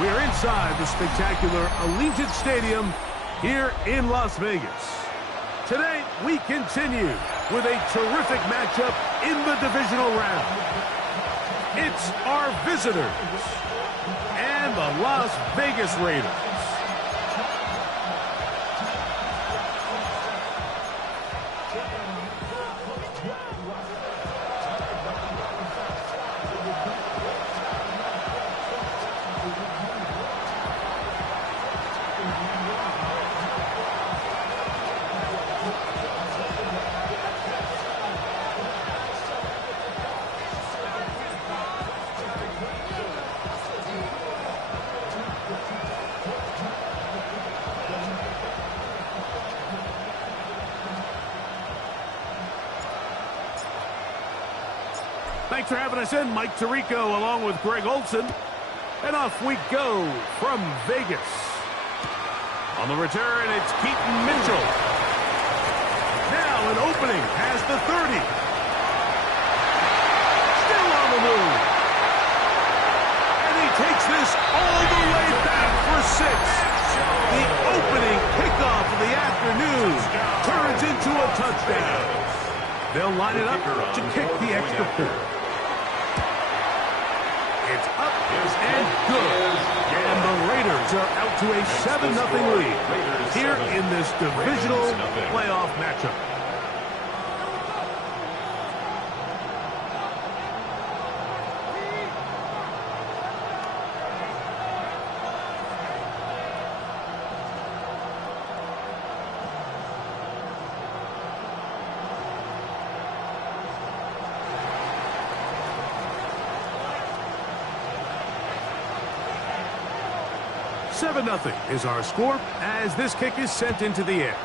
We're inside the spectacular Allegiant Stadium here in Las Vegas. Today, we continue with a terrific matchup in the divisional round. It's our visitors and the Las Vegas Raiders. Thanks for having us in, Mike Tirico, along with Greg Olson. And off we go from Vegas. On the return, it's Keaton Mitchell. Now an opening past the 30. Still on the move. And he takes this all the way back for 6. The opening kickoff of the afternoon turns into a touchdown. They'll line it up to kick the extra point. It's up and good. And the Raiders are out to a 7-0 lead here in this divisional playoff matchup. Nothing is our score as this kick is sent into the air.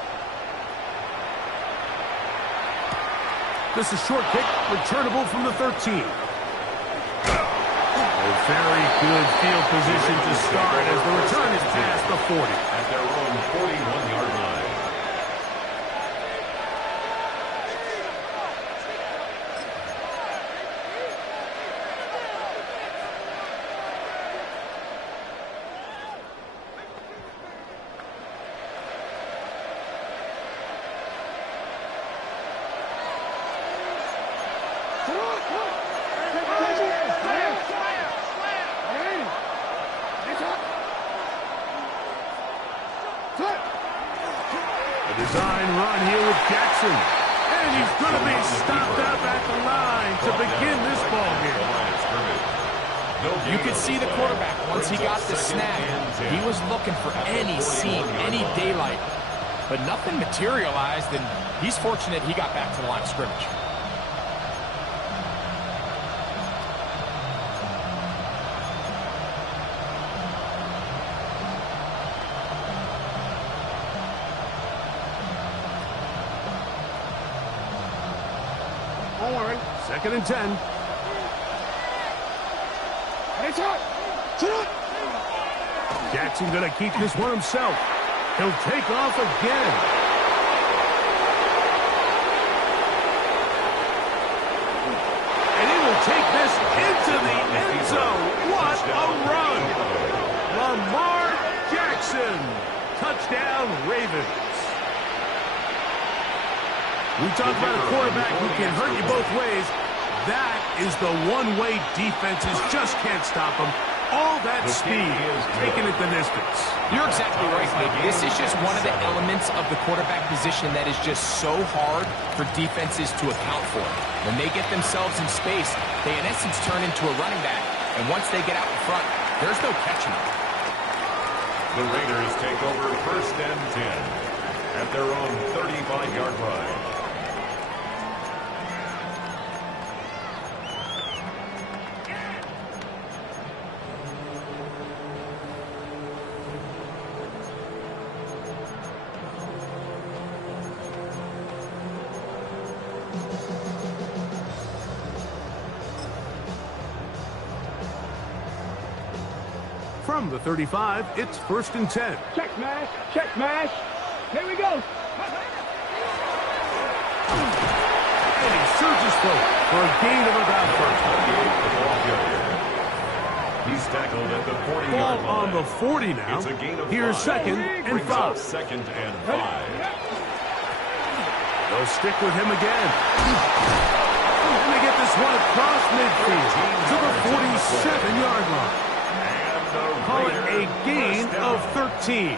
This is short kick, returnable from the 13. A very good field position to start as the return is past the 40. At their own 41-yard line. Design run here with Jackson. And he's going to be stopped up at the line to begin this ballgame. You could see the quarterback, once he got the snap, he was looking for any seam, any daylight. But nothing materialized, and he's fortunate he got back to the line of scrimmage. Second and 10. Jackson going to keep this one himself. He'll take off again. And he will take this into the end zone. What a run. Lamar Jackson. Touchdown, Ravens. We talk about a quarterback who can hurt you both ways. That is the one-way defenses just can't stop him. All that speed taking it the distance. You're exactly right, Mike. This is just one of the elements of the quarterback position that is just so hard for defenses to account for. When they get themselves in space, they in essence turn into a running back. And once they get out in front, there's no catching them. The Raiders take over first and 10 at their own 35-yard line. From the 35, it's first and 10. Check smash, check smash. Here we go. And he surges forward for a gain of about 30. He's tackled at the 40-yard Ball line. on the 40 now. It's a gain of Here's 5. second and Brings up 5. second and 5. They'll stick with him again. And they get this one across midfield to the 47-yard line. Call it a gain of 13.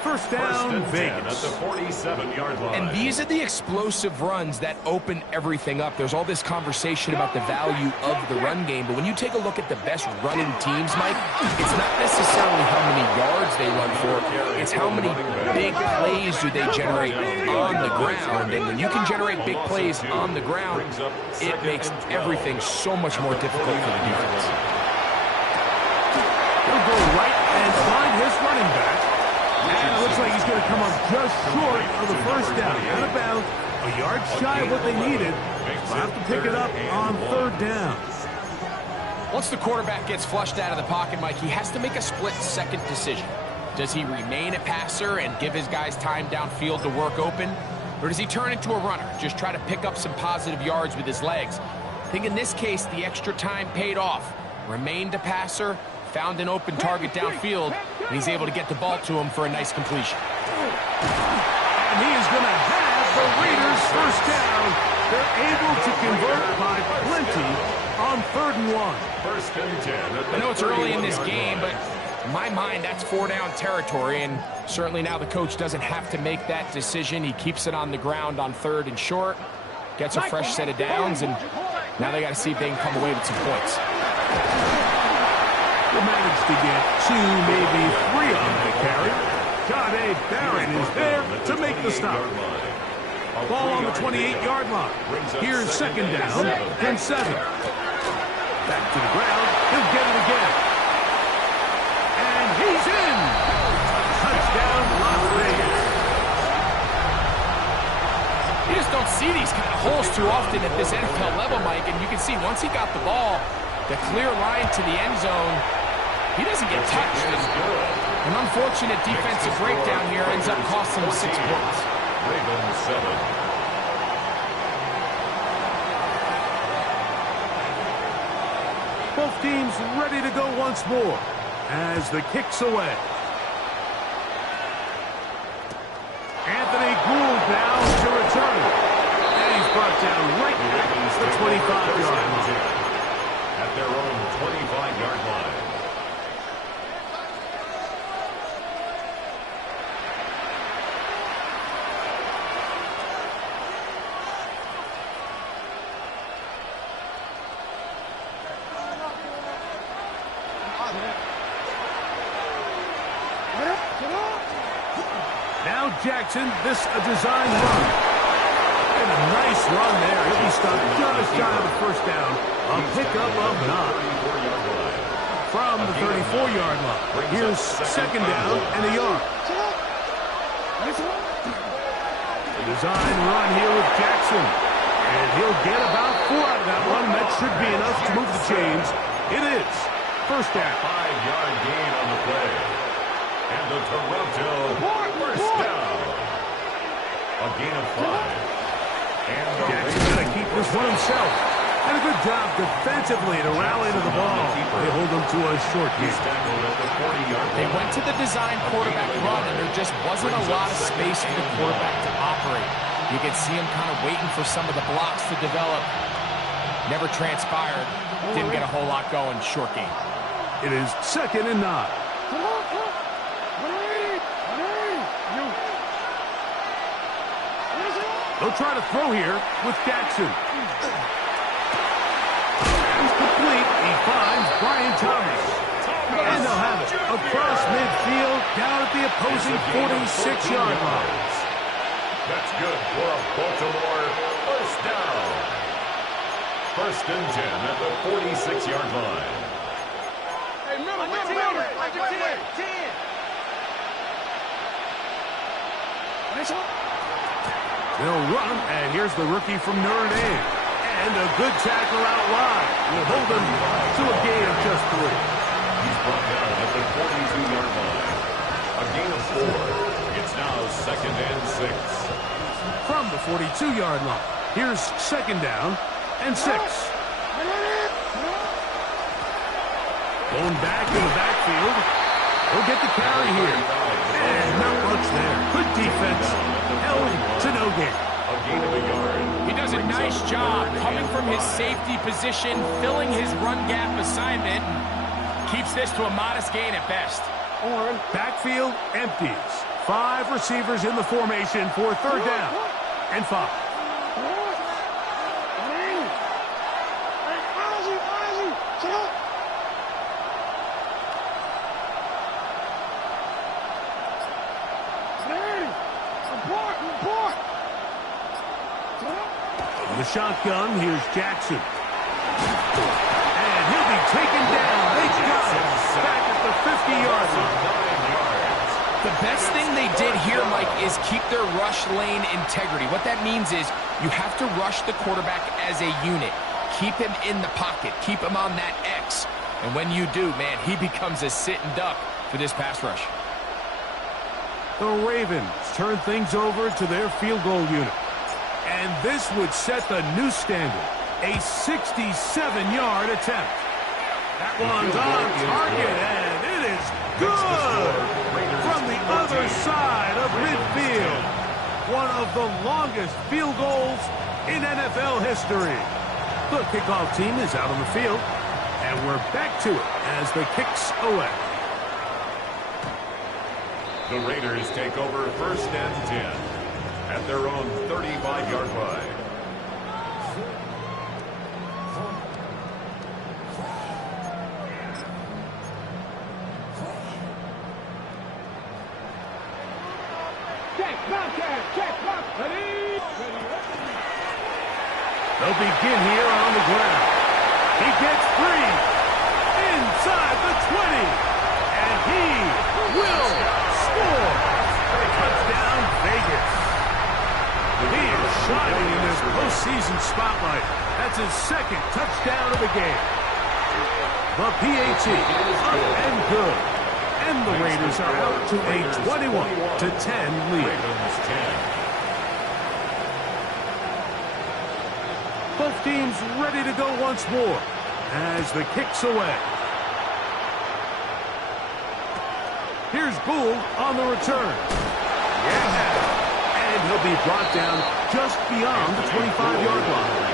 First down, Vegas. At the 47-yard line. And these are the explosive runs that open everything up. There's all this conversation about the value of the run game, but when you take a look at the best running teams, Mike, it's not necessarily how many yards they run for, it's how many big plays do they generate on the ground. And when you can generate big plays on the ground, it makes everything so much more difficult for the defense. He'll go right and find his running back. And it looks like he's going to come up just short of the first down. Out of bounds, a yard shy of what they needed. They'll have to pick it up on third down. Once the quarterback gets flushed out of the pocket, Mike, he has to make a split-second decision. Does he remain a passer and give his guys time downfield to work open? Or does he turn into a runner, just try to pick up some positive yards with his legs? I think in this case, the extra time paid off. Remained a passer, found an open target downfield, and he's able to get the ball to him for a nice completion. And he is going to have the Raiders first down. They're able to convert by plenty on 3rd and 1. First and 10. I know it's early in this game, but in my mind, that's 4-down territory, and certainly now the coach doesn't have to make that decision. He keeps it on the ground on 3rd and short, gets a fresh set of downs, and now they got to see if they can come away with some points. Will manage to get 2, maybe 3 on that carry. Jahdae Barrett is there to make the stop. Ball on the 28-yard line. Here's second down and 7. Back to the ground. He'll get it again. And he's in. Touchdown, Las Vegas. You just don't see these kind of holes too often at this NFL level, Mike, and you can see once he got the ball, the clear line to the end zone, he doesn't get touched. An unfortunate defensive breakdown here ends up costing him 6 points. Ravens 7. Both teams ready to go once more as the kick's away. Anthony Gould now to return it. And he's brought down right at the 25-yard line. At their own 25-yard line. Now Jackson, this a design run. And a nice run there. He'll be stopped just shy of the first down. A pickup of 9. From the 34-yard line. Here's second down and a yard. The design run here with Jackson. And he'll get about 4 out of that one. That should be enough to move the chains. It is. First down. 5-yard gain on the play. And the Toronto first down. A gain of 5. And Jackson's going to keep this one himself. And a good job defensively to rally to the ball. They hold him to a short gain. tackled at the 40-yard They line. went to the design quarterback run, and there just wasn't a lot of space for the quarterback to operate. You could see him kind of waiting for some of the blocks to develop. Never transpired. Didn't get a whole lot going. Short game. It is second and 9. They'll try to throw here with Jackson. It's complete. He finds Brian Thomas. And they'll have it across midfield down at the opposing 46-yard line. That's good for a Baltimore first down. First and 10 at the 46-yard line. Hey, middle. They'll run, and here's the rookie from Notre Dame. And a good tackle out wide will hold them to a gain of just 3. He's brought down at the 42-yard line. A gain of 4. It's now second and 6. From the 42-yard line, here's second down and 6. Going back in the backfield. He'll get the carry here. And not much there. Good defense. Held to no gain. A gain of a yard. He does a nice job coming from his safety position, filling his run gap assignment. Keeps this to a modest gain at best. Backfield empties. 5 receivers in the formation for third down and 5. The shotgun, here's Jackson. And he'll be taken down. They got him back at the 50-yard line. The best thing they did here, Mike, is keep their rush lane integrity. What that means is you have to rush the quarterback as a unit. Keep him in the pocket. Keep him on that X. And when you do, man, he becomes a sitting duck for this pass rush. The Ravens turn things over to their field goal unit. And this would set the new standard, a 67-yard attempt. That one's on target, and it is good from the other side of midfield. One of the longest field goals in NFL history. The kickoff team is out on the field, and we're back to it as the kicks away. The Raiders take over 1st and 10 at their own 35-yard line. They'll begin here on the ground. He gets free inside the 20, and he will score. Touchdown, Vegas. He is shining in this postseason spotlight. That's his 2nd touchdown of the game. The PAT up and good. And the Raiders are out to a 21-10 lead. Both teams ready to go once more as the kick's away. Here's Gould on the return. Yeah. And he'll be brought down just beyond the 25-yard line.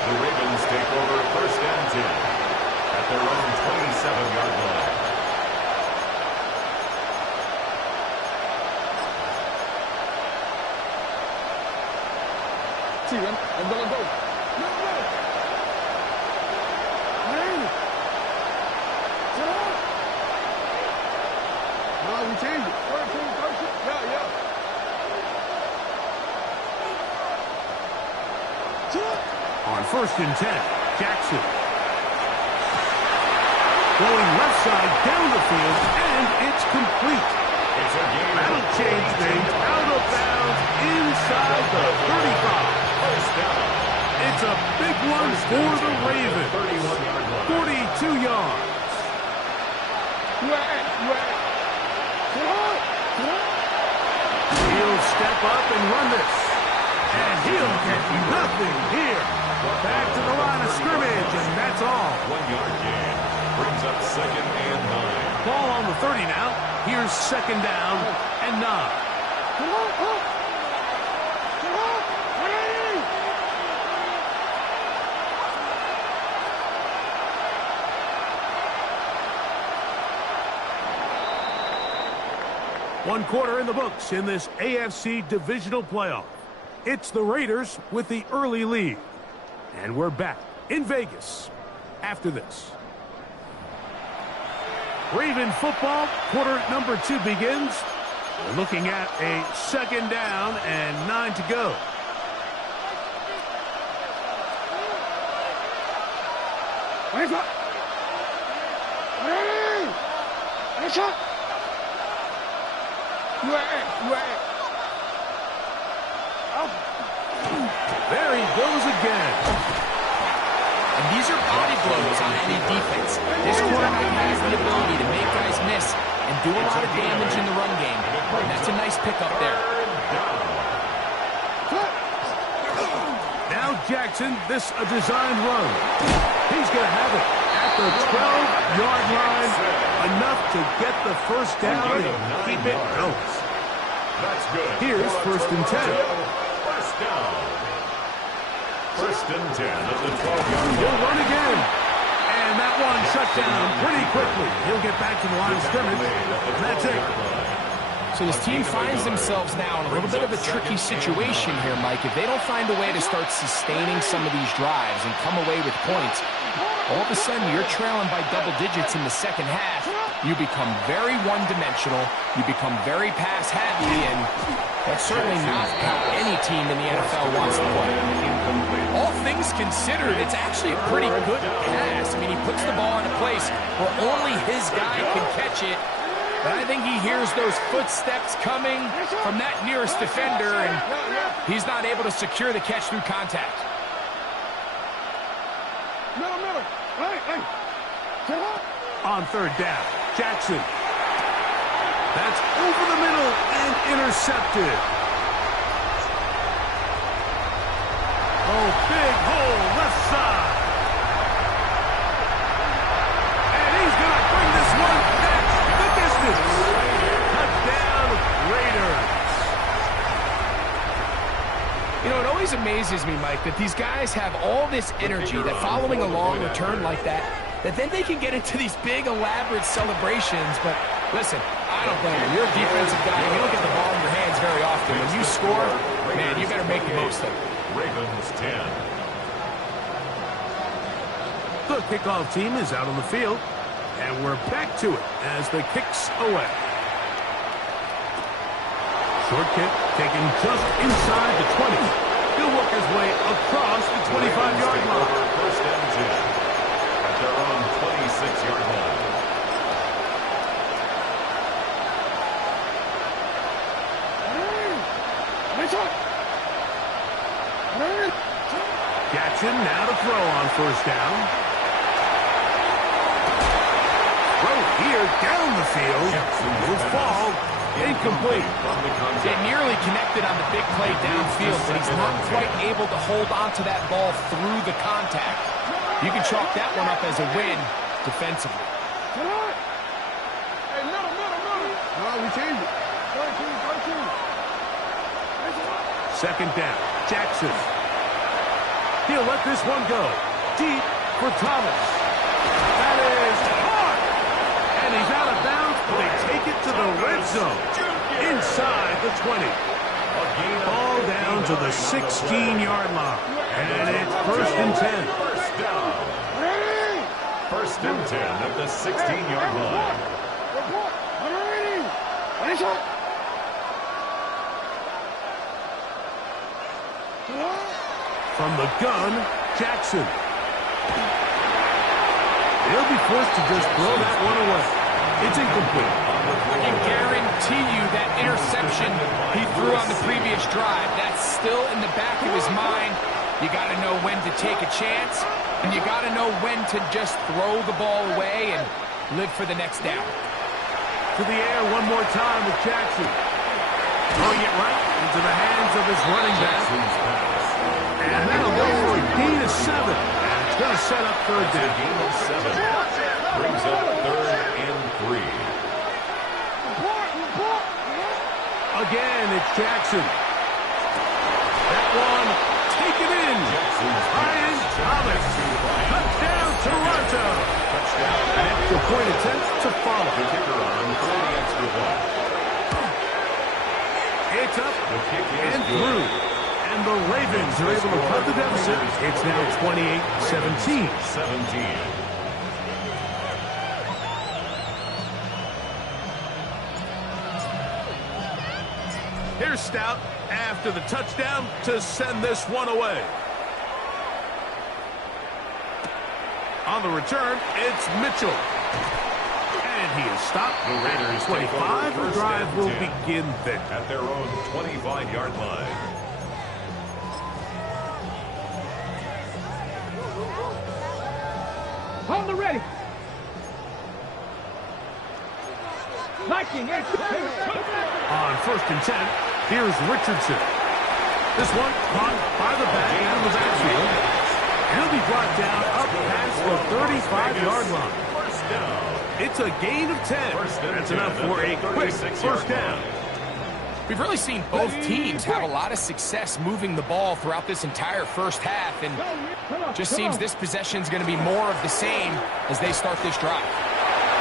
The Ravens take over 1st and 10 at their own 27-yard line. Steven, I'm gonna go. No, we changed it. 13, yeah. On 1st and 10, Jackson. Going left side down the field, and it's complete. It's a game. That'll change things out of bounds inside the 35. First down. It's a big one for the Ravens. 31-yard line. 42 yards. He'll step up and run this. And he'll get nothing here. Back to the line of scrimmage, and that's all. 1-yard gain. Brings up 2nd and 9. Ball on the 30 now. Here's 2nd down and 9. One quarter in the books in this AFC divisional playoff. It's the Raiders with the early lead. And we're back in Vegas after this. Raven football, quarter number 2 begins. We're looking at a 2nd down and 9 to go. There he goes again. And these are body blows on any defense. This quarterback has the ability to make guys miss and do a lot of damage in the run game. And that's a nice pickup there. Now Jackson, this a designed run. He's going to have it at at the 12-yard line. Enough to get the first down and keep it going. That's good. Here's first and 10. First down. First and 10 at the 12-yard line. He'll run again. And that one shut down pretty quickly. He'll get back to the line of scrimmage. That's it. So this team finds themselves now in a little bit of a tricky situation here, Mike. If they don't find a way to start sustaining some of these drives and come away with points, all of a sudden you're trailing by double digits in the second half. You become very one-dimensional. You become very pass-heavy, and that's certainly not how any team in the NFL wants to play. All things considered, it's actually a pretty good pass. I mean, he puts the ball in a place where only his guy can catch it. But I think he hears those footsteps coming from that nearest defender, and he's not able to secure the catch through contact. Middle. Hey. On third down, Jackson. That's over the middle and intercepted. Oh, big hole left side. And he's going to bring this one back the distance. Touchdown, Raiders. You know, it always amazes me, Mike, that these guys have all this energy, that following a long return like that then they can get into these big, elaborate celebrations. But listen, I don't blame you. You're a defensive guy. You don't get the ball in your hands very often. When you score, man, you better make the most of it. Ravens 10. The kickoff team is out on the field, and we're back to it as the kick's away. Short kick taken just inside the 20. He'll work his way across the 25-yard line. First and 10. Their own 26-yard line. Jackson now to throw on first down. Throw here down the field. Will fall. Incomplete. They nearly connected on the big play downfield, but he's not quite able to hold on to that ball through the contact. You can chalk that one up as a win defensively. Hey, middle. No, we changed it. 13. Second down, Jackson. He'll let this one go. Deep for Thomas. That is hard. And he's out of bounds, but they take it to the red zone. Inside the 20. Ball down to the 16-yard line. And it's first and 10. First and 10 at the 16-yard line. From the gun, Jackson. They'll be forced to just throw that one away. It's incomplete. I can guarantee you that interception he threw on the previous drive, that's still in the back of his mind. You got to know when to take a chance, and you got to know when to just throw the ball away and live for the next down. To the air one more time with Jackson. Throwing it right into the hands of his running back. And that'll go for a gain of 7. And it's going to set up third down. Gain of 7. Brings up third and 3. Again, it's Jackson. That one taken in. Brian Thomas. Touchdown, Toronto. An extra point attempt to follow. The kicker on for the extra point. It's up and through. And the Ravens are able to cut the deficit. It's now 28-17. 17. Here's Stout after the touchdown to send this one away. On the return, it's Mitchell. And he is stopped. The Raiders 25. The drive will begin there. At their own 25-yard line. Hold the ready. Liking it. On first and 10, here's Richardson. This one caught by the back out of the backfield. And he'll be brought down up past the 35-yard line. First down. It's a gain of 10. That's enough for a quick first down. We've really seen both teams have a lot of success moving the ball throughout this entire first half, and just seems this possession is going to be more of the same as they start this drive.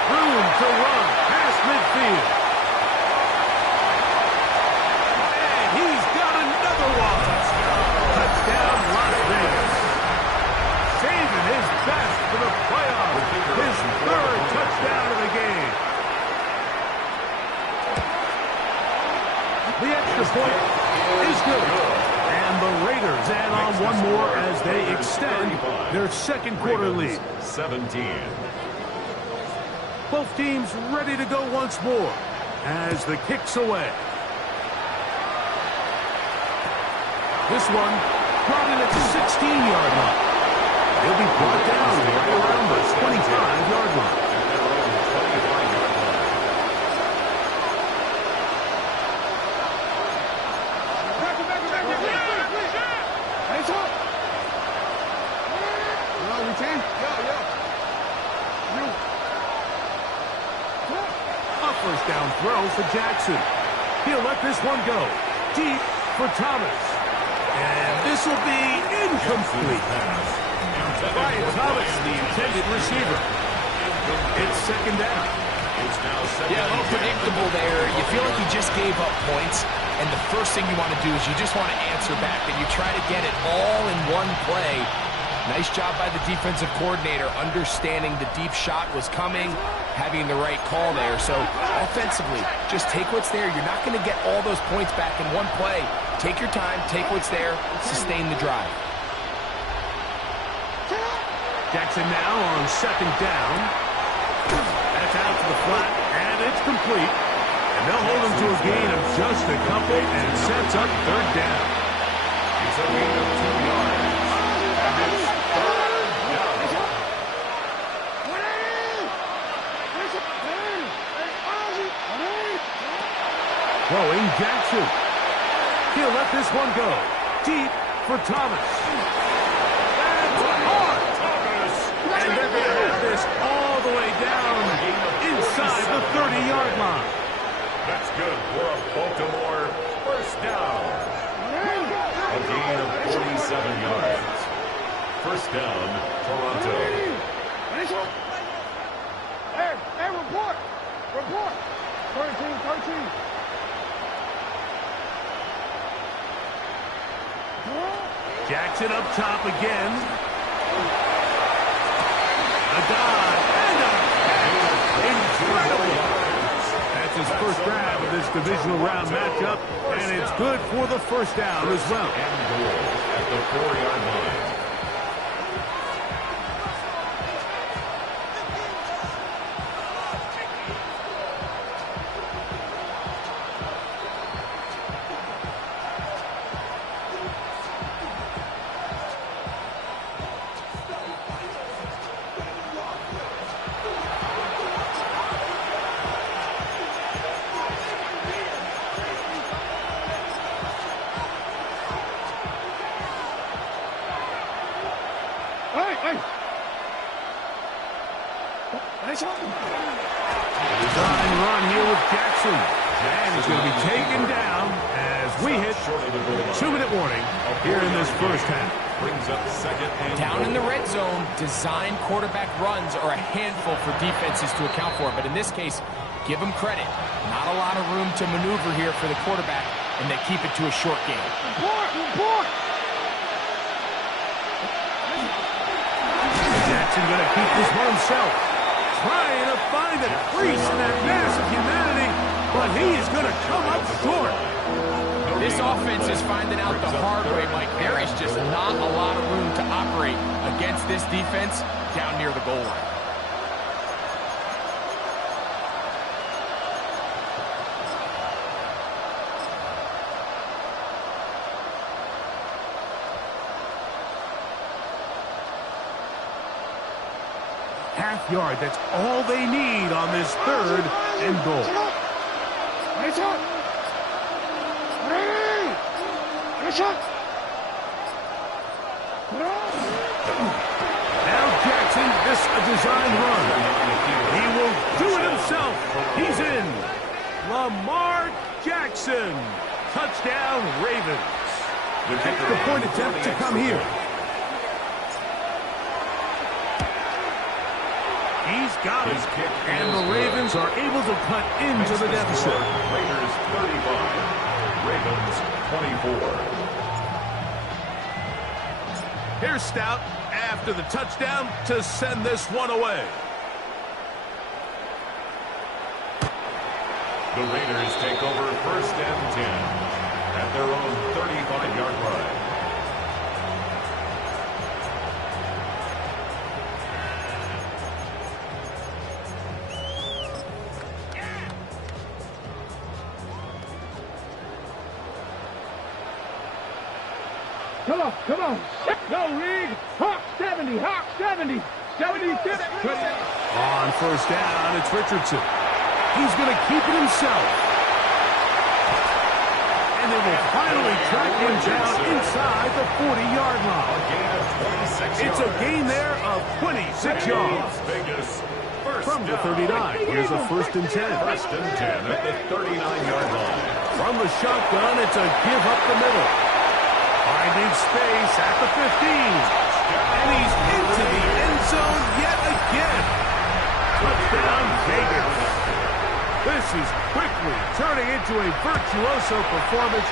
Room to run past midfield. And he's got another one. Touchdown, Las Vegas. Saving his best for the playoffs. His third touchdown of the game. The extra point is good. And the Raiders add on one more as they extend their second quarter lead. 17. Both teams ready to go once more as the kick's away. This one brought in at the 16-yard line. He'll be brought down right around the 25-yard line. First down throw for Jackson. He'll let this one go deep for Thomas. And this will be incomplete. Brian Thomas, the intended receiver. It's second down. Yeah, a little predictable there. You feel like you just gave up points, and the first thing you want to do is you just want to answer back, and you try to get it all in one play. Nice job by the defensive coordinator, understanding the deep shot was coming, having the right call there. So offensively, just take what's there. You're not going to get all those points back in one play. Take your time, take what's there, sustain the drive. Jackson now on second down. That's out to the flat, and it's complete. And they'll hold him to a gain of just a couple, and it sets up third down. It's a gain of 2 yards. And it's third down. Throwing Jackson. He'll let this one go deep for Thomas. That's hard. And they're going to have this all the way down inside the 30-yard line. That's good for a Baltimore first down. A gain of 47 yards. First down, Toronto. Hey, report. 13. Jackson up top again. A dive and a catch. Incredible. That's his first grab of this divisional round matchup, and it's good for the first down as well. And goal at the 4-yard line. Design run here with Jackson. And he's going to be taken down as we hit 2-minute warning here in this first half. Brings up second and Down in the red zone, design quarterback runs are a handful for defenses to account for. But in this case, give them credit. Not a lot of room to maneuver here for the quarterback, and they keep it to a short game. Jackson going to keep this one himself. Trying to find a crease in that mass of humanity, but he is going to come up short. This offense is finding out the hard way, Mike. There is just not a lot of room to operate against this defense down near the goal line. Half yard, that's all they need on this third and goal. this a design run. He will do it himself. He's in. Lamar Jackson. Touchdown, Ravens. The point attempt to come here. He's got it. And the Ravens are able to cut into the deficit. Raiders 35. Ravens 24. Here's Stout after the touchdown to send this one away. The Raiders take over 1st and 10 at their own 35-yard line. Come on. Go, Reed. Hawk 70. Hawk 70. 70. On 1st down, it's Richardson. He's going to keep it himself. And they will finally track him down inside the 40-yard line. A gain of 26 yards. It's a gain there of 26 yards. Las Vegas, From the 39, here's a 1st and 10. 1st and 10 at the 39-yard line. From the shotgun, it's a give up the middle. Finding space at the 15. And he's into the end zone yet again. Touchdown, Vegas. This is quickly turning into a virtuoso performance.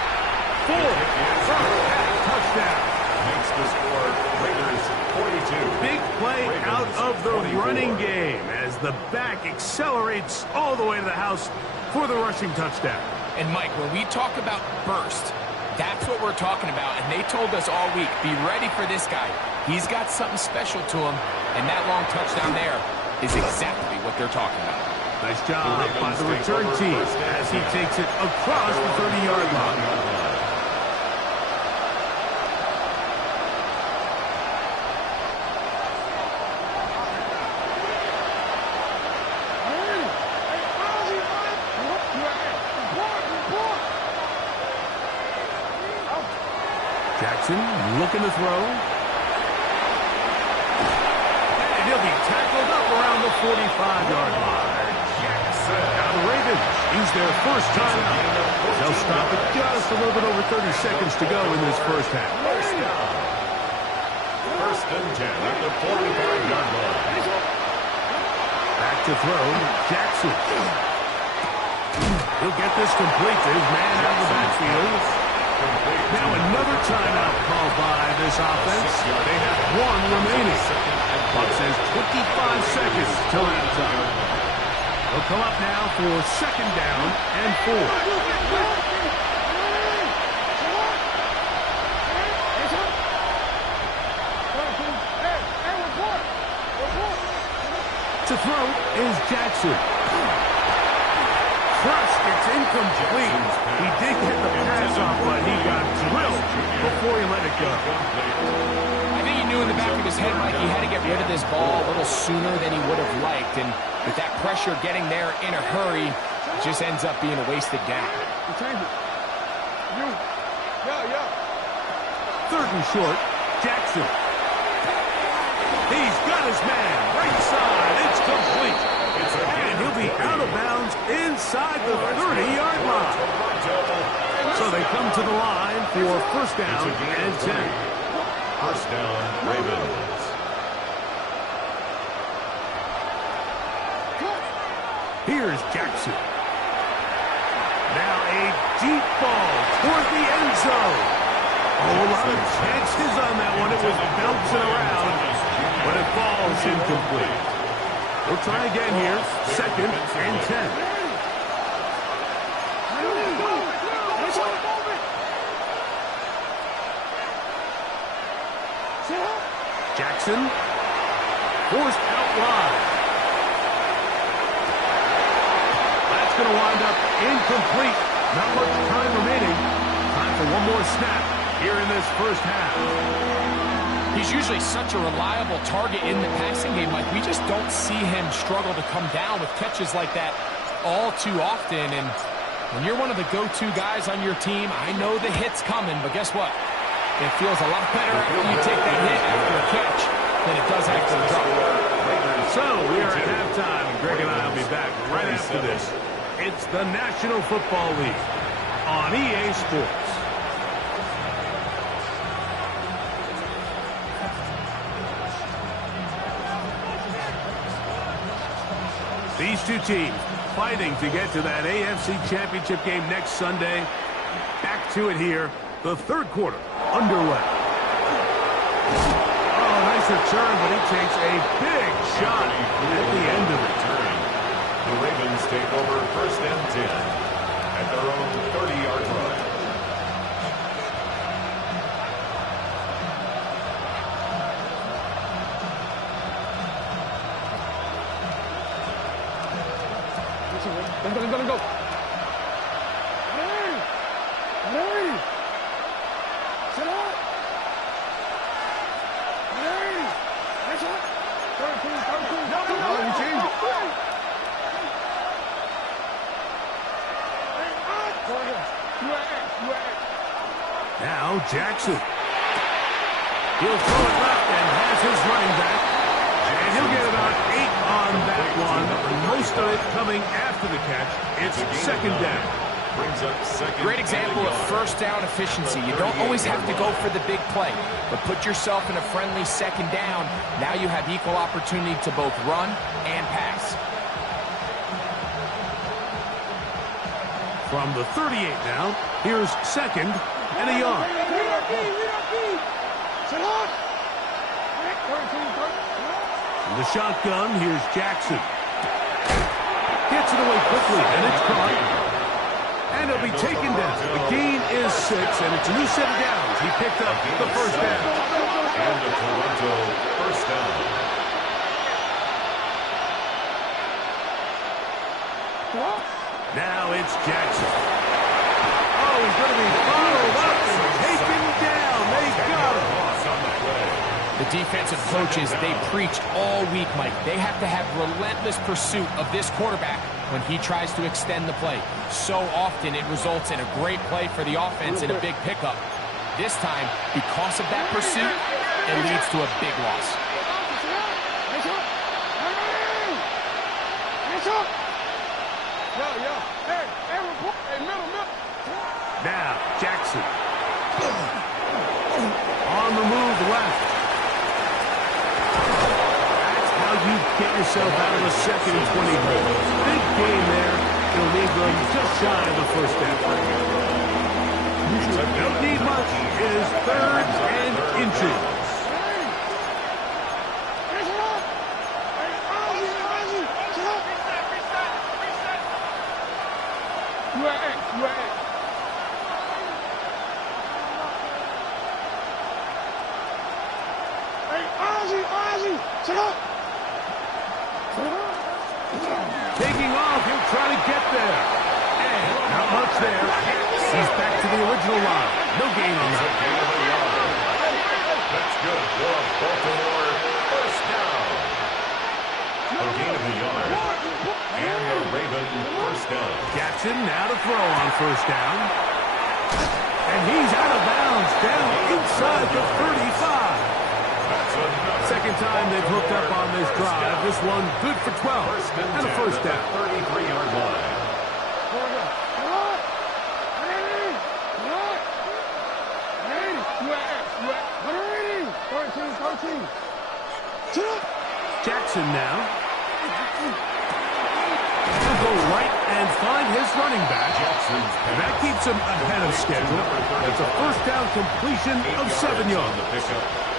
4th first-half touchdown. Makes the score Raiders 42. Big play out of the running game as the back accelerates all the way to the house for the rushing touchdown. And Mike, when we talk about burst, that's what we're talking about. And they told us all week, be ready for this guy. He's got something special to him. And that long touchdown there is exactly what they're talking about. Nice job by the return team as he takes it across the 30-yard line. Jackson looking to throw. And he'll be tackled up around the 45-yard line. Now the Ravens use their first timeout. They'll stop it just a little bit over 30 seconds to go in this first half. 1st and 10 at the 45-yard line. Back to throw, Jackson. He'll get this complete to his man out of the backfield. Now another timeout called by this offense. They have one remaining. Buck says 25 seconds till halftime. They'll come up now for 2nd down and 4. To throw is Jackson. Cross gets incomplete. He did get the pass off, but he got drilled before he let it go. I think he knew in the back of his head, Mike, he had to get rid of this ball a little sooner than he would have liked. And with that pressure getting there in a hurry, it just ends up being a wasted down. 3rd and short, Jackson. He's got his man, right side, it's complete. And he'll be out of bounds inside the 30-yard line. So they come to the line for 1st down and 10. 1st down, Ravens. Here's Jackson. Now a deep ball toward the end zone. Oh, a lot of chances on that one. It was bouncing around, but it falls incomplete. We'll try again here. 2nd and 10. Jackson forced out wide. That's going to wind up incomplete. Not much time remaining. Time for one more snap here in this first half. He's usually such a reliable target in the passing game. Like, we just don't see him struggle to come down with catches like that all too often. And when you're one of the go-to guys on your team, I know the hit's coming, but guess what? It feels a lot better after you take that hit after a catch than it does after a drop. So we are at halftime, and Greg and I will be back right after this. It's the National Football League on EA Sports. These two teams fighting to get to that AFC Championship game next Sunday. Back to it here. The third quarter underway. Oh, nice return, but he takes a big shot at the end of it. The Ravens take over 1st and 10 at their own 30-yard line. Let go. Hey! Sit up! Hey! That's up! 13. No, you change it. Now Jackson. He'll throw it left and has his running back. And he'll get about 8 on that one. Most of it coming after the catch. It's second down. Brings up second. Great example of first down efficiency. You don't always have to go for the big play, but put yourself in a friendly second down. Now you have equal opportunity to both run and pass. From the 38 now, here's second and a yard. From the shotgun, here's Jackson. Gets it away quickly, and it's caught. And he'll be taken down. The gain is 6, and it's a new set of downs. He picked up the first down. And the Toronto first down. Now it's Jackson. Oh, he's going to be followed up and taken down. They got him. The defensive coaches, they preached all week, Mike. They have to have relentless pursuit of this quarterback when he tries to extend the play. So often it results in a great play for the offense and a big pickup. This time, because of that pursuit, it leads to a big loss. Now, Jackson. On the move left. You get yourself out of a second and 20 goal. Big game there. It'll leave them just shy of the first down. Don't need much. It is 3rd and inches. Taking off, he'll try to get there. And not much there. He's back to the original line. No gain on that. That's good for a Baltimore first down. A gain of a yard. And the Raven first down. Jackson now to throw on first down. And he's out of bounds, down inside the 35. Second time they've hooked up on this drive. This one good for 12 and a first down. 33-yard line. Jackson now. He'll go right and find his running back. That keeps him ahead of schedule. That's a first down completion of 7 yards.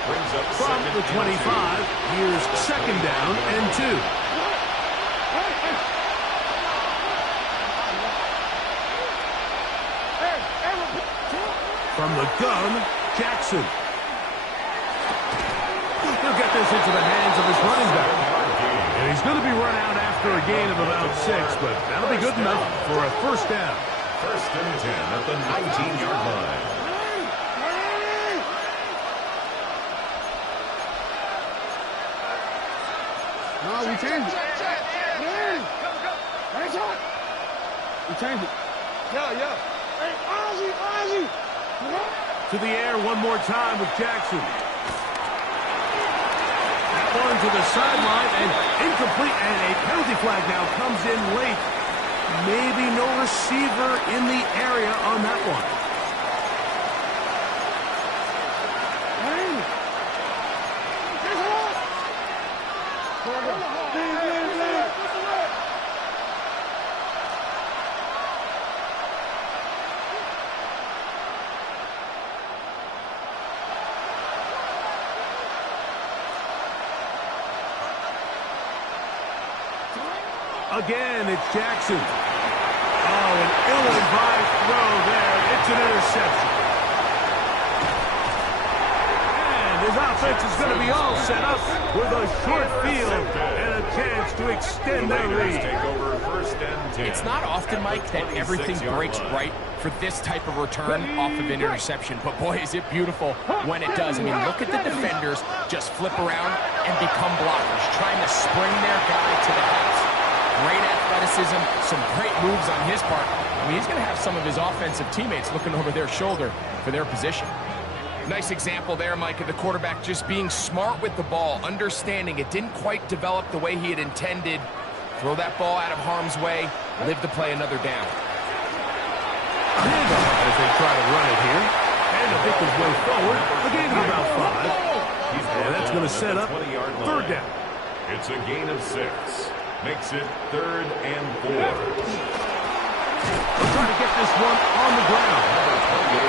From the 25, here's second down and 2. From the gun, Jackson. He'll get this into the hands of his running back. And he's going to be run out after a gain of about 6, but that'll be good enough for a first down. 1st and 10 at the 19-yard line. No, we changed it. We changed it. Yeah. Hey, Ozzie. To the air one more time with Jackson. That one to the sideline and incomplete, and a penalty flag now comes in late. Maybe no receiver in the area on that one. Again, it's Jackson. Oh, an ill-advised throw there. It's an interception. And his offense is going to be all set up with a short field and a chance to extend their lead. It's not often, Mike, that everything breaks right for this type of return off of an interception. But, boy, is it beautiful when it does. I mean, look at the defenders just flip around and become blockers, trying to spring their guy to the house. Great athleticism, some great moves on his part. I mean, he's going to have some of his offensive teammates looking over their shoulder for their position. Nice example there, Mike, of the quarterback just being smart with the ball, understanding it didn't quite develop the way he had intended. Throw that ball out of harm's way, live to play another down. As they try to run it here, and to pick his way forward, a gain of about 5. And that's going to set up third down. It's a gain of 6. Makes it 3rd and 4. We're trying to get this one on the ground.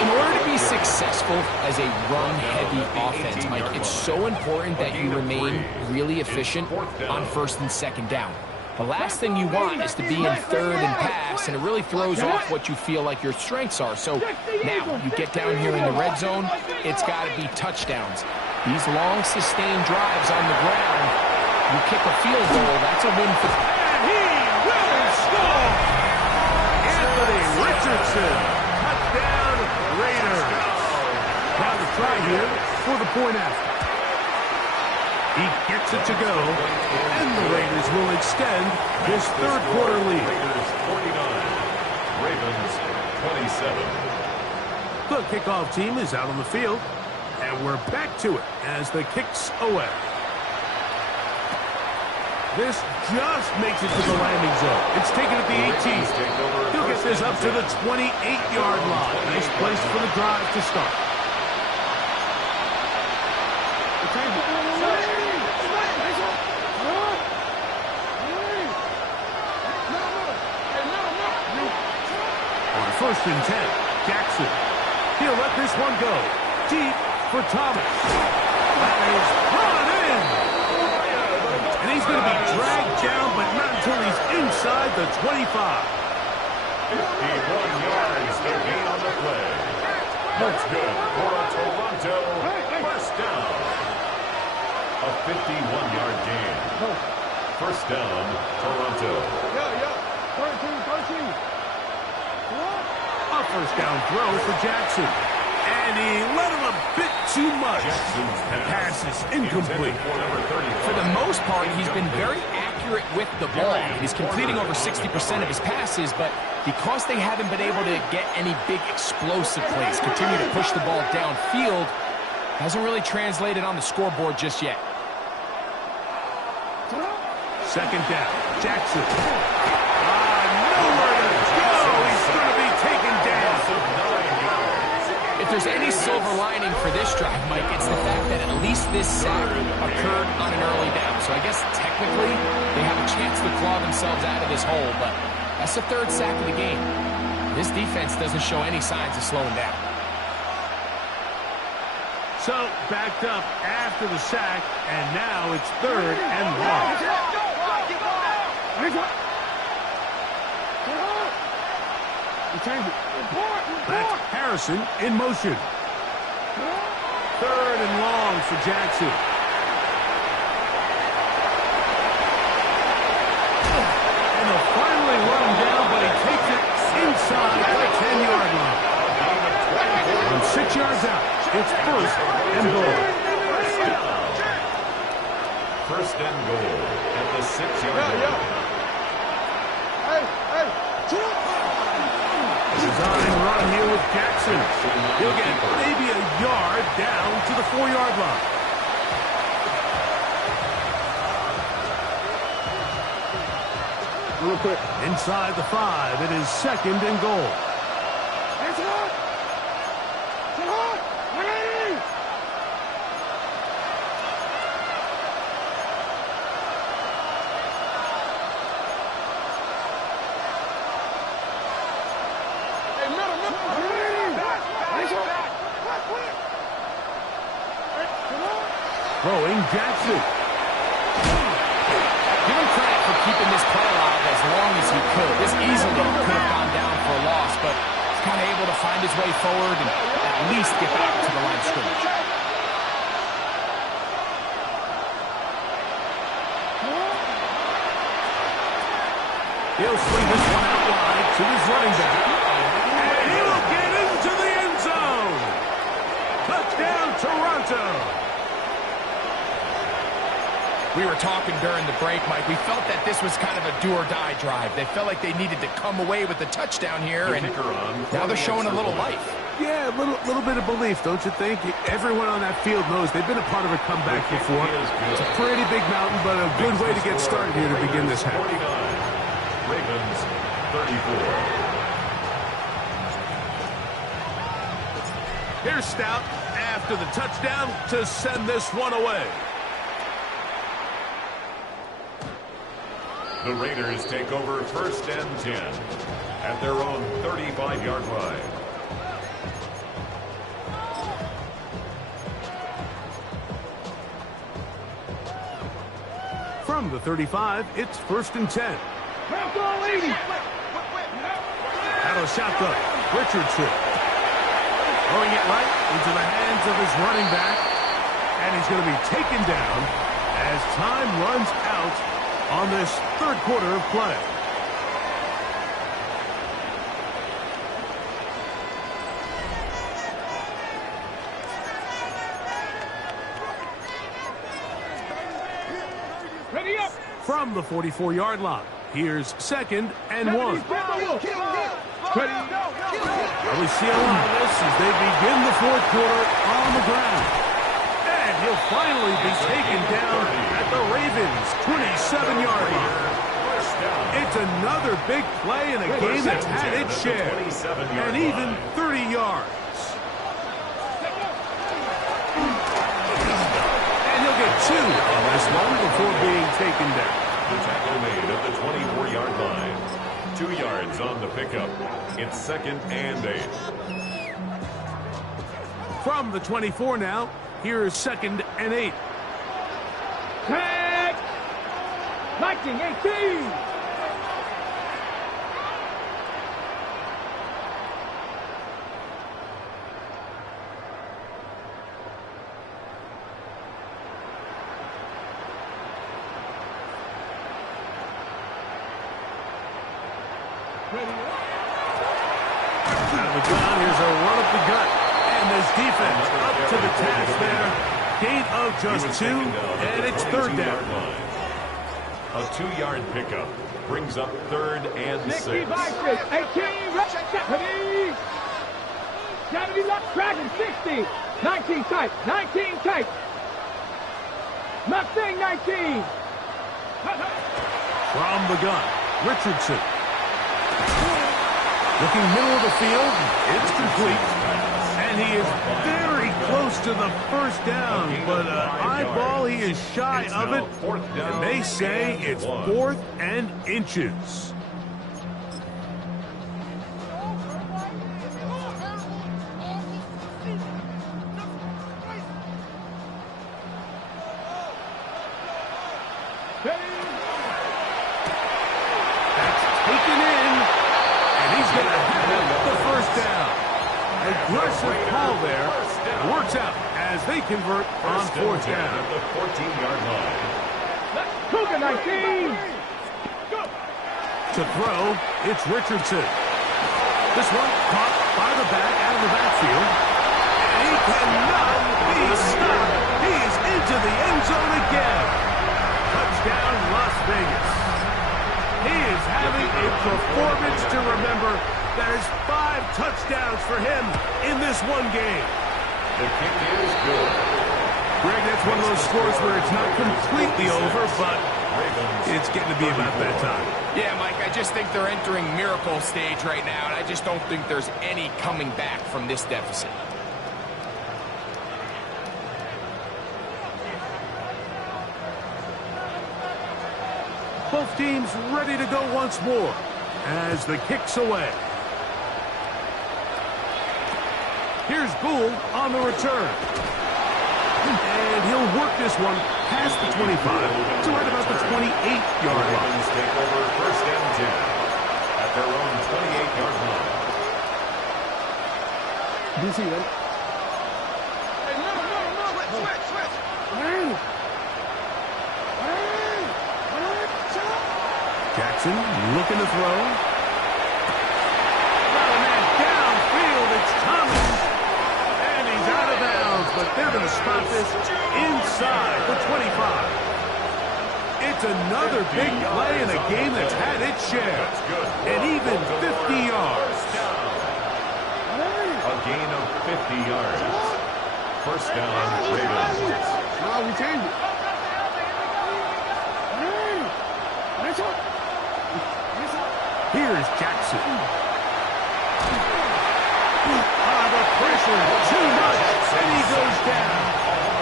In order to be successful as a run-heavy offense, Mike, it's so important that you remain really efficient on 1st and 2nd down. The last thing you want is to be in 3rd and pass, and it really throws off what you feel like your strengths are. So now you get down here in the red zone, it's got to be touchdowns. These long, sustained drives on the ground, you kick a field goal, that's a win for... And he will score! Anthony Richardson, touchdown Raiders. Now the try here for the point after. He gets it to go, and the Raiders will extend this third quarter lead. Raiders 49, Ravens 27. The kickoff team is out on the field, and we're back to it as the kick's away. This just makes it to the landing zone. It's taken at the 18. He'll get this up to the 28-yard line. Nice place for the drive to start. On 1st and 10, Jackson. He'll let this one go. Deep for Thomas. That is brought in. And he's going to be dragged down, but not until he's inside the 25. 51 yards to gain on the play. That's good for a Toronto first down. A 51-yard gain. First down, Toronto. 13. A first down throw for Jackson. And he let him a bit too much. The pass is incomplete. For the most part, he's been very accurate with the ball. He's completing over 60% of his passes, but because they haven't been able to get any big explosive plays, continue to push the ball downfield, hasn't really translated on the scoreboard just yet. 2nd down, Jackson. Nowhere to go. He's going to be taken down. If there's any silver lining for this drive, Mike, it's the fact that at least this sack occurred on an early down. So I guess technically they have a chance to claw themselves out of this hole, but that's the 3rd sack of the game. This defense doesn't show any signs of slowing down. So backed up after the sack, and now it's 3rd and long. That's Harrison in motion. 3rd and long for Jackson. And they'll finally run him down, but he takes it inside the 10-yard line. And 6 yards out, it's 1st and goal. First and goal at the 6-yard line. Design run here with Jackson. He'll get maybe a yard down to the 4-yard line. Real quick. Inside the 5, it is 2nd and goal. Throwing Jackson. Give him credit for keeping this play alive as long as he could. This easily could have gone down for a loss, but he's kind of able to find his way forward and at least get back to the line of scrimmage. He'll swing this one out wide to his running back. And he will get into the end zone. Touchdown, Toronto. We were talking during the break, Mike. We felt that this was kind of a do-or-die drive. They felt like they needed to come away with the touchdown here, and now they're showing a little life. Yeah, a little bit of belief, don't you think? Everyone on that field knows they've been a part of a comeback before. It's a pretty big mountain, but a good way to get started here to begin this half. Ravens 34. Here's Stout after the touchdown to send this one away. The Raiders take over 1st and 10 at their own 35-yard line. From the 35, it's 1st and 10. Out of shotgun, Richardson. Throwing it right into the hands of his running back. And he's going to be taken down as time runs out on this 3rd quarter of play. Ready up. From the 44-yard line, here's 2nd and 1. Ready. Well, we see a lot of this as they begin the 4th quarter on the ground. And he'll finally be taken down at the Ravens' 27-yard line. It's another big play in a game that's had its share. And even 30 yards. And he'll get 2 on this one before being taken down. The tackle made at the 24-yard line. 2 yards on the pickup. It's 2nd and 8. From the 24 now, here's 2nd and 8. Tag. 19-18. Out of the gun, here's a run up the gut. And this defense up to the task there. Gain of just 2, and it's 3rd down. A 2-yard pickup brings up 3rd and 6. 18, ready. 70 left, dragon, 60. 19 tight, 19 tight. Mustang 19. From the gun, Richardson. Looking middle of the field, it's complete. And he is very close to the 1st down, but eyeball, he is shy of it. And they say it's 4th and inches. That's taken in, and he's going to have the 1st down. Aggressive call there. Works out as they convert on 4th down. At the 14-yard line. Cougar 19. To throw, it's Richardson. This one caught by the back out of the backfield. And he cannot be stopped. He is into the end zone again. Touchdown, Las Vegas. He is having a performance to remember. That is 5 touchdowns for him in this one game. The kick is good. Greg, that's one of those scores where it's not completely over, but It's getting to be about that time. Yeah, Mike, I just think they're entering miracle stage right now, and I just don't think there's any coming back from this deficit. Both teams ready to go once more as the kick's away. Here's Gould on the return. And he'll work this one past the 25 to right about the 28-yard line. Ravens take over first and 10 at their own 28-yard line. DC, right? Jackson looking to throw. Got a man downfield. It's Thomas. And he's out of bounds, but they're going to spot this inside the 25. It's another big play in a game that's had its share. And even 50 yards. A gain of 50 yards. First down, Ravens. Oh, we changed it. Here's Jackson. The pressure, too much, and he goes down.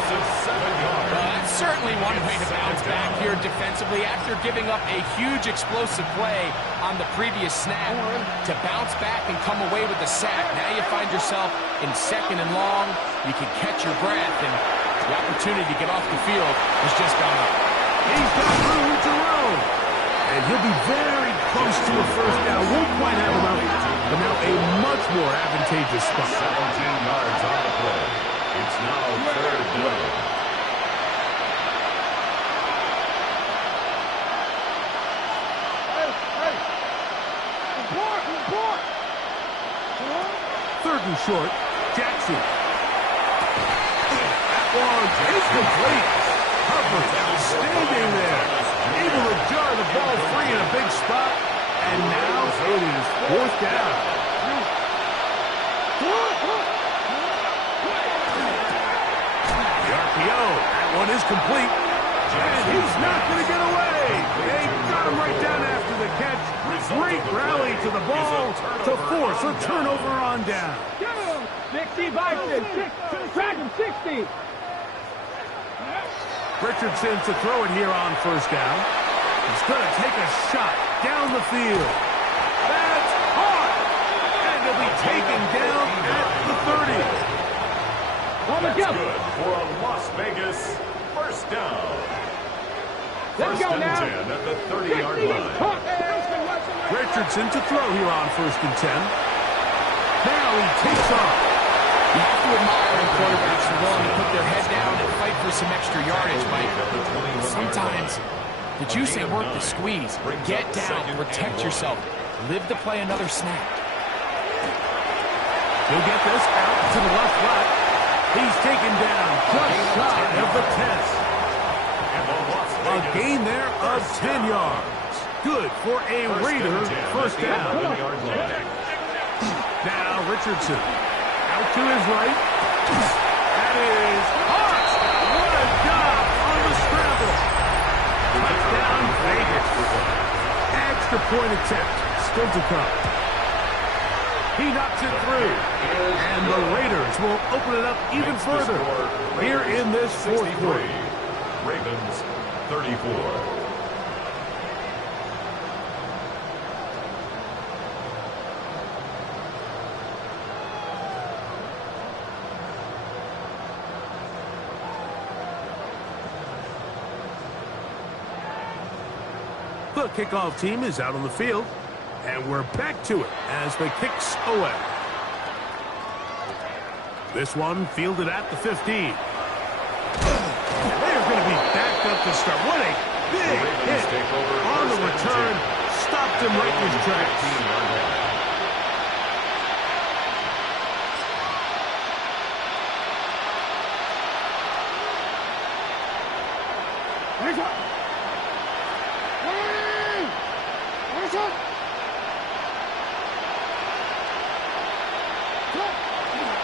Loss of 7 yards. Well, that's certainly one way to bounce back here defensively after giving up a huge explosive play on the previous snap. To bounce back and come away with a sack. Now you find yourself in second and long. You can catch your breath, and the opportunity to get off the field has just gone up. He's got room to roam. And he'll be very close to a first down. Won't quite have enough, but now a much more advantageous spot. 17 yards on the play. It's now third down. Third and short, Jackson. That one's incomplete. Hubbard standing there, able to jar the ball free in a big spot, and now it is fourth down. The RPO, that one is complete, and he's not going to get away. They got him right down after the catch. Great rally to the ball to force a turnover on down. 60 Vikings. Track him, 60. Richardson to throw it here on first down. He's going to take a shot down the field. That's hard. And he'll be taken down at the 30. That's good for a Las Vegas first down. Let's First go and now. 10 at the 30-yard line. Richardson to throw here on first and 10. Now he takes off. You have to admire when quarterbacks are willing to put their head down and fight for some extra yardage, Mike. Sometimes the juice ain't worth the squeeze. Get down, protect yourself, live to play another snap. He'll get this out to the left flat. He's taken down just shy of the 10. A gain there of 10 yards. Good for a Raider first down. Now Richardson out to his right. That is Hawks. What a job on the scramble. Touchdown Vegas. Extra point attempt still to come. He knocks it through. And the Raiders will open it up even further here in this fourth quarter. Ravens 34. The kickoff team is out on the field, and we're back to it as the kick's away. This one fielded at the 15. They're going to be backed up to start. What a big hit on the return. Stopped him right in his tracks.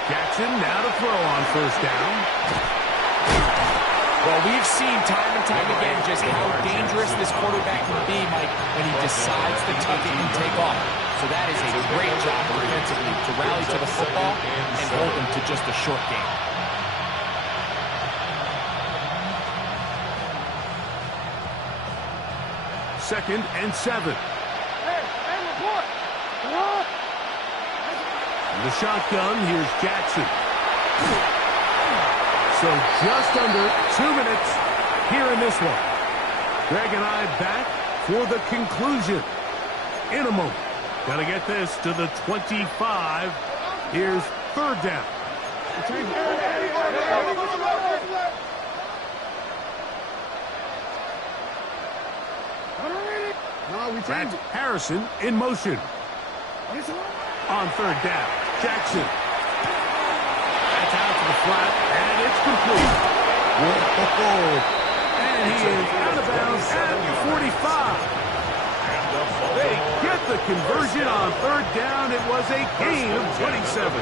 Jackson now to throw on first down. Well, we've seen time and time again just how dangerous this quarterback can be, Mike, when he decides to tuck it and take off. So that is a great job defensively to rally to the football and hold him to just a short game. Second and 7. The shotgun, here's Jackson. So just under 2 minutes here in this one. Greg and I back for the conclusion in a moment. Got to get this to the 25. Here's third down. That's Harrison in motion. On third down, Jackson. That's out to the flat, and it's complete. Whoa. And he is out of bounds at the 45. They get the conversion on third down. It was a gain of 27.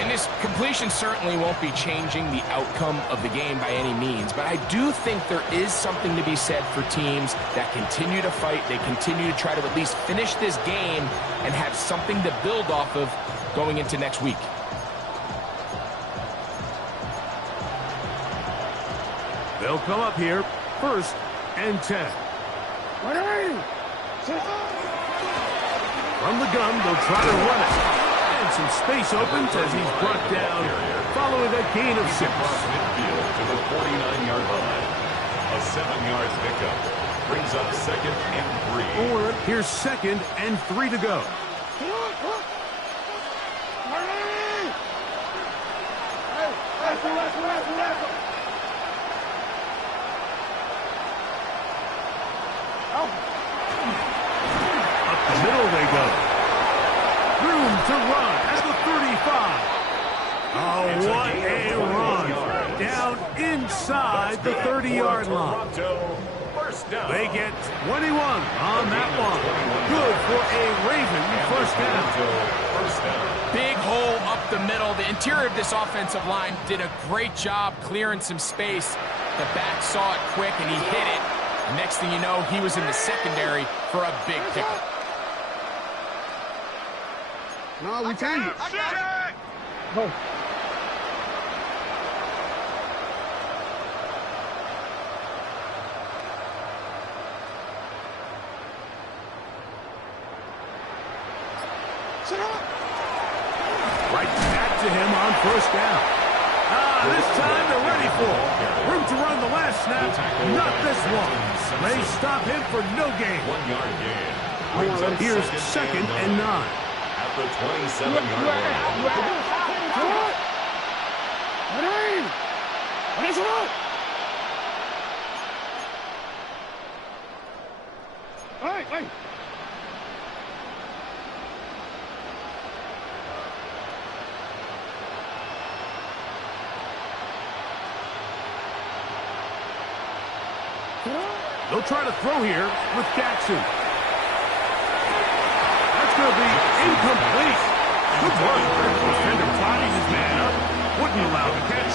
And this completion certainly won't be changing the outcome of the game by any means, but I do think there is something to be said for teams that continue to fight. They continue to try to at least finish this game and have something to build off of going into next week. They'll come up here, first and 10. From the gun, they'll try to run it. And some space opens as he's brought down following a gain of 6. Across midfield to the 49-yard line. A 7-yard pickup brings up second and 3. Here's second and 3 to go. Up the middle they go. Room to run at the 35. Oh, what a run. Down inside the 30-yard line. They get 21 on that one. Good for a Raven first down. Big hole up the middle. The interior of this offensive line did a great job clearing some space. The back saw it quick, and he hit it. Next thing you know, he was in the secondary for a big pickup. No, we can't. Oh. Right back to him on first down. This time they're ready for it. Room to run the last snap. Not this one. They stop him for no gain. 1-yard gain. Here's second and 9. At the 27-yard line. They'll try to throw here with Jackson. That's going to be incomplete. Good work. Defender tidying his man up. Wouldn't allow the catch.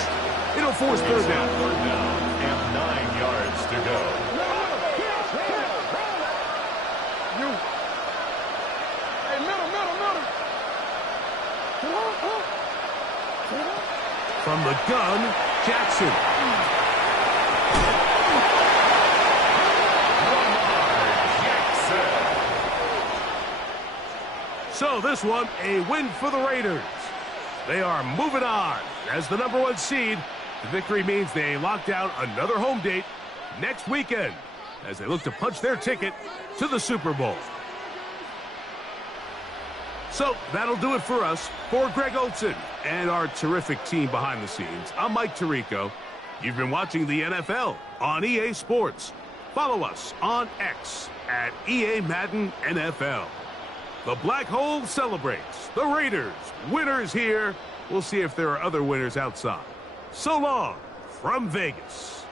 It'll force third down. Third down and 9 yards to go. From the gun, Jackson. So this one, a win for the Raiders. They are moving on as the #1 seed. The victory means they lock down another home date next weekend as they look to punch their ticket to the Super Bowl. So that'll do it for us. For Greg Olsen and our terrific team behind the scenes, I'm Mike Tirico. You've been watching the NFL on EA Sports. Follow us on X at EA Madden NFL. The Black Hole celebrates. The Raiders, winners here. We'll see if there are other winners outside. So long from Vegas.